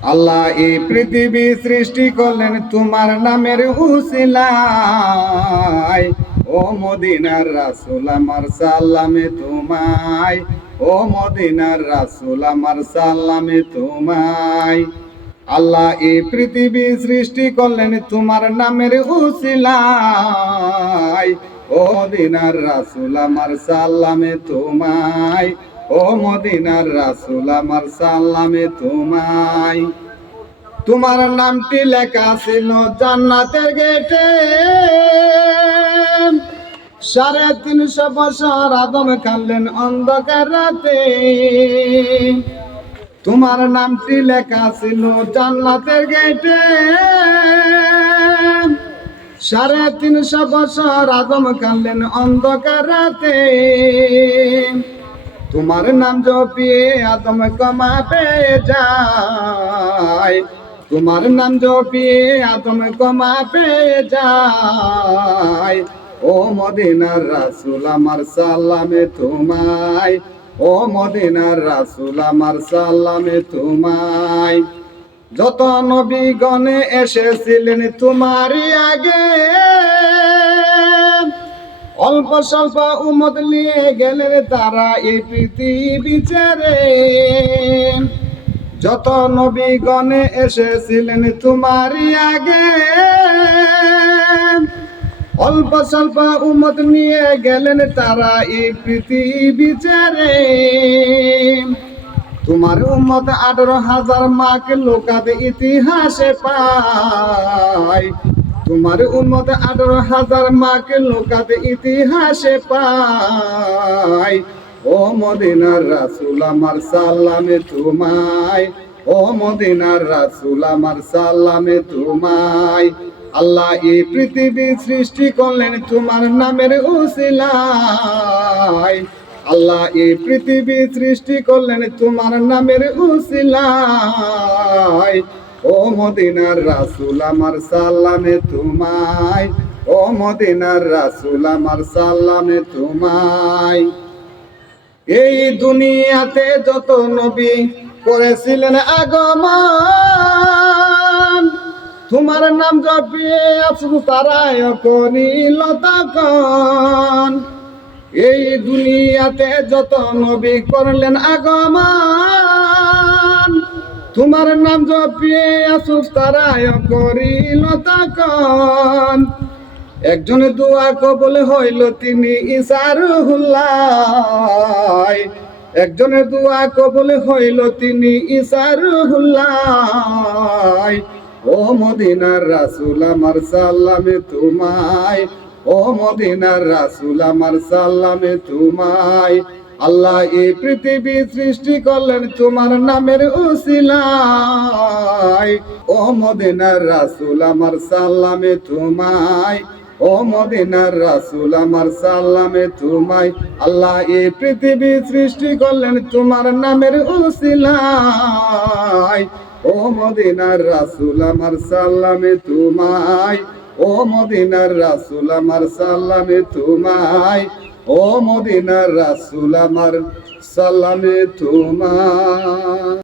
আল্লাহ এই পৃথিবী সৃষ্টি করলেন তোমার নামের উসিলায়। ও মদিনার রাসূল আমার সালামে তোমায়, ও মদিনার রাসূল আমার সালামে তোমায়। আল্লাহ এই পৃথিবী সৃষ্টি করলেন তোমার নামের উসিলায়। ও মদিনার রাসূল আমার সালামে তোমায়, ও মদিনার রাসূল আমার সালামে তোমায়। তোমার নামটি লেখা ছিল জান্নাতের গেটে, 350 বছর আদম কাঁদলেন অন্ধকার রাতে। তোমার নামটি লেখা ছিল জান্নাতের গেটে, 350 বছর আদম কাঁদলেন অন্ধকার রাতে। তোমার নাম জপিয়ে আদম ক্ষমা পেয়ে যায়, তোমার নাম জপিয়ে আদম ক্ষমা পেয়ে যায়। ও মদিনার রাসূল আমার সালামে তোমায়, ও মদিনার রাসূল আমার সালামে তোমায়। যত নবীগণে এসেছিলেন তোমারই আগে, অল্প স্বল্প উম্মত নিয়ে গেলেন তারা এই পৃথিবী ছেড়ে। যত নবীগণে এসেছিলেন তোমারই আগে, অল্প স্বল্প উম্মত নিয়ে গেলেন তারা এই পৃথিবী ছেড়ে। তোমার উম্মত 18,000 মাকে লোকাতে ইতিহাসে পায়। তোমার উম্মত 18,000 মাকে লোকাতে ইতিহাসে পায়। ও মদিনার রাসূল আমার সালামে তোমায়, ও মদিনার রাসূল আমার সালামে তোমায়। আল্লাহ এই পৃথিবী সৃষ্টি করলেন তোমার নামের উসিলায়। আল্লাহ এই পৃথিবী সৃষ্টি করলেন তোমার নামের উসিলায়। ও মদিনার রাসূল আমার সালামে তোমায়, ও মদিনার রাসূল আমার সালামে তোমায়। এই দুনিয়াতে যত নবী করেছিলেন আগমন, তোমার নাম জপিয়ে আসু তারায় করিল তখন। এই দুনিয়াতে যত নবী করলেন আগমন, তোমার নাম জপিয়ে আসু তারায় করিল তখন। একজনে দোয়া কবুল হইল তিনি ঈসা রূহুল্লাহ, একজনের দোয়া কবুল হইল তিনি ঈসা রূহুল্লাহ। ও মদিনার রাসূল আমার সালামে তোমায়, ও মদিনার রাসূল আমার সালামে তোমায়। আল্লাহ এই পৃথিবী সৃষ্টি করলেন তোমার নামের উসিলায়। ও মদিনার রাসূল আমার সালামে তোমায়, ও মদিনার রাসূল আমার সালামে তোমায়। আল্লাহ এই পৃথিবী সৃষ্টি করলেন তোমার নামের উসিলায়। ও মদিনার রাসূল আমার সালামে তোমায়, ও মদিনার রাসূল আমার সালামে তোমায়, ও মদিনার রাসূল আমার সালামে তোমায়।